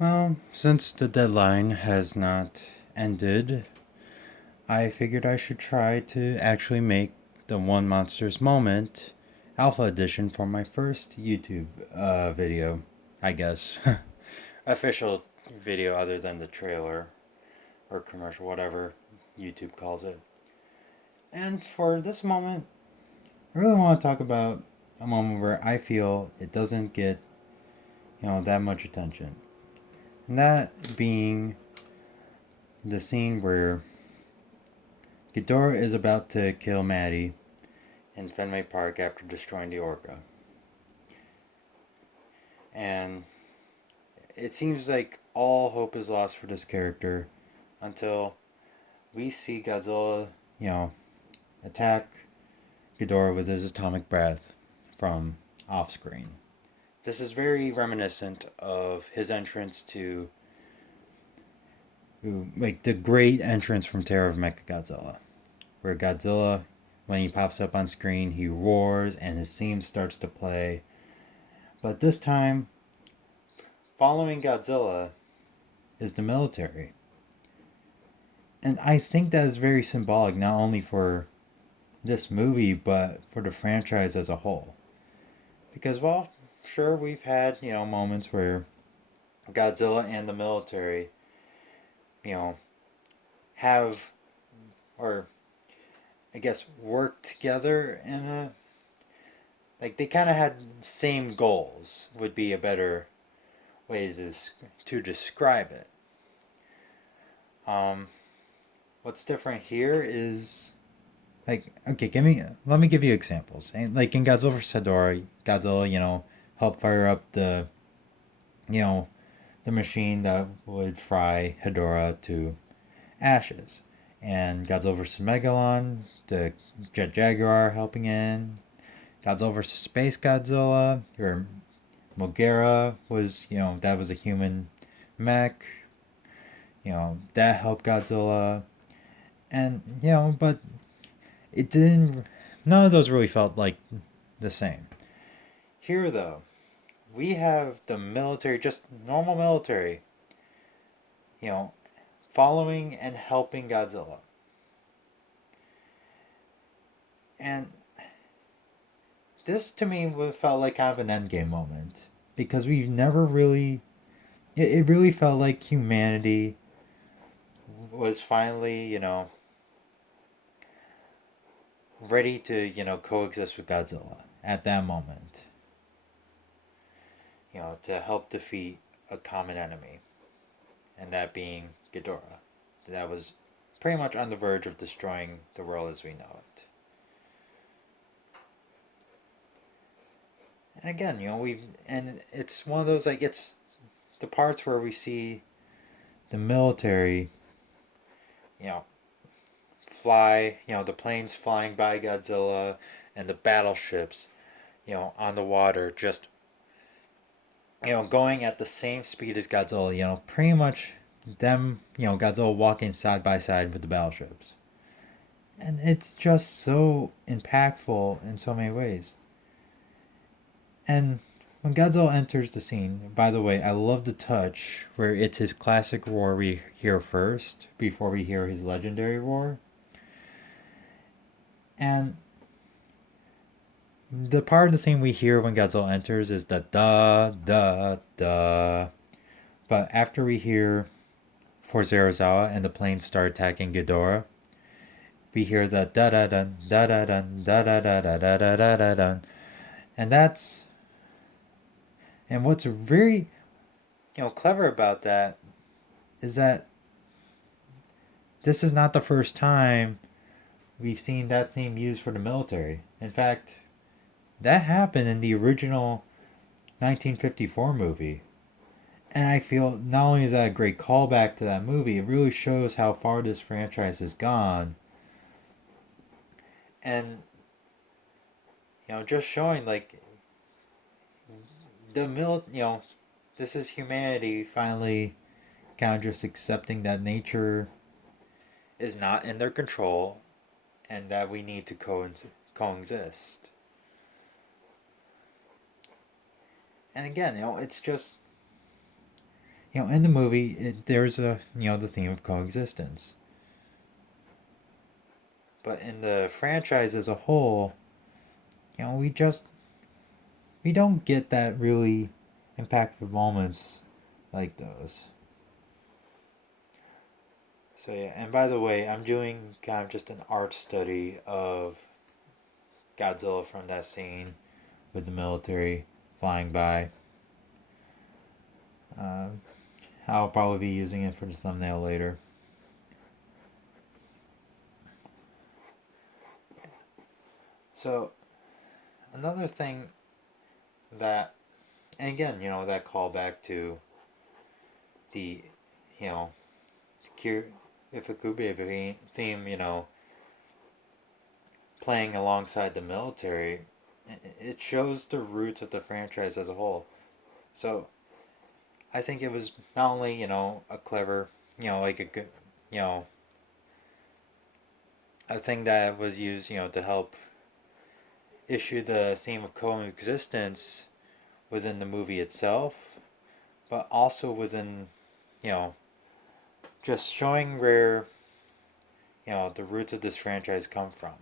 Well, since the deadline has not ended, I figured I should try to actually make the One Monsters Moment Alpha Edition for my first YouTube video, I guess. Official video other than the trailer or commercial, whatever YouTube calls it. And for this moment, I really want to talk about a moment where I feel it doesn't get, that much attention. And that being the scene where Ghidorah is about to kill Maddie in Fenway Park after destroying the Orca. And it seems like all hope is lost for this character until we see Godzilla, attack Ghidorah with his atomic breath from off screen. This is very reminiscent of his entrance to like the great entrance from Terror of Mechagodzilla, where Godzilla, when he pops up on screen, he roars and his theme starts to play. But this time, following Godzilla is the military. And I think that is very symbolic, not only for this movie, but for the franchise as a whole. Because, well, sure, we've had, moments where Godzilla and the military, you know, have, or I guess, work together in a, like, they kind of had same goals, would be a better way to describe it. Um, what's different here is, like, okay, let me give you examples. Like in Godzilla vs. Hedorah, Godzilla, helped fire up you know, the machine that would fry Hedorah to ashes. And Godzilla vs. Megalon, the Jet Jaguar helping in. Godzilla vs. Space Godzilla, or Mogera was, that was a human mech. That helped Godzilla. And, but it didn't, none of those really felt like the same. Here, though, we have the military, just normal military, you know, following and helping Godzilla. And this to me felt like kind of an endgame moment because we've never really. It really felt like humanity was finally, ready to, coexist with Godzilla at that moment, to help defeat a common enemy, and that being Ghidorah. That was pretty much on the verge of destroying the world as we know it. And again, and it's one of those, like, it's the parts where we see the military, you know, fly, the planes flying by Godzilla and the battleships, on the water, just, going at the same speed as Godzilla, pretty much them, Godzilla walking side by side with the battleships. And it's just so impactful in so many ways. And when Godzilla enters the scene, by the way, I love the touch where it's his classic roar we hear first before we hear his legendary roar. And the part of the theme we hear when Godzilla enters is the da da da. But after we hear for Zerazawa and the planes start attacking Ghidorah, we hear the da da da da da da da da da da da da da da da. And that's and what's very clever about that is that this is not the first time we've seen that theme used for the military. In fact, that happened in the original 1954 movie. And I feel not only is that a great callback to that movie, it really shows how far this franchise has gone. And, just showing, like, this is humanity finally kind of just accepting that nature is not in their control and that we need to coexist. And again, it's just, in the movie, there's the theme of coexistence. But in the franchise as a whole, we don't get that really impactful moments like those. So yeah, and by the way, I'm doing kind of just an art study of Godzilla from that scene with the military flying by. Uh, I'll probably be using it for the thumbnail later. So another thing that, and again, that callback to the, you know, if it could be a theme, playing alongside the military, it shows the roots of the franchise as a whole. So I think it was not only, a clever, like a good, you know, a thing that was used, to help issue the theme of coexistence within the movie itself, but also within, you know, just showing where, the roots of this franchise come from.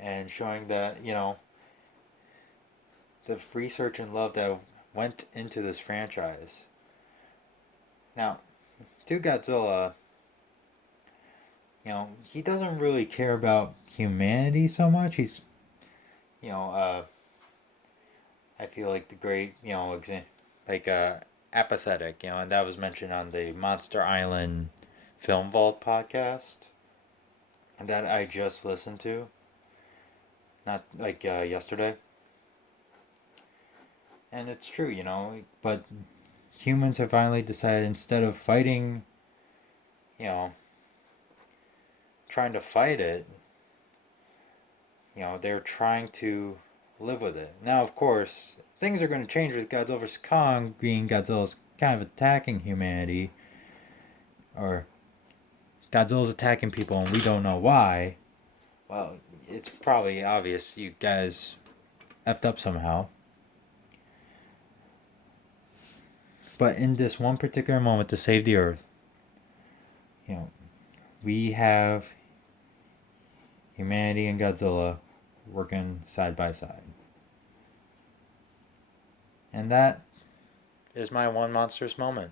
And showing that, the research and love that went into this franchise. Now, to Godzilla, he doesn't really care about humanity so much. He's, you know, I feel like the great, like apathetic, and that was mentioned on the Monster Island Film Vault podcast that I just listened to, not like yesterday. And it's true, but humans have finally decided instead of fighting, you know, trying to fight it, they're trying to live with it. Now, of course, things are going to change with Godzilla vs. Kong being Godzilla's kind of attacking humanity, or Godzilla's attacking people and we don't know why. Well, it's probably obvious you guys effed up somehow. But in this one particular moment to save the Earth, we have humanity and Godzilla working side by side. And that is my one monstrous moment.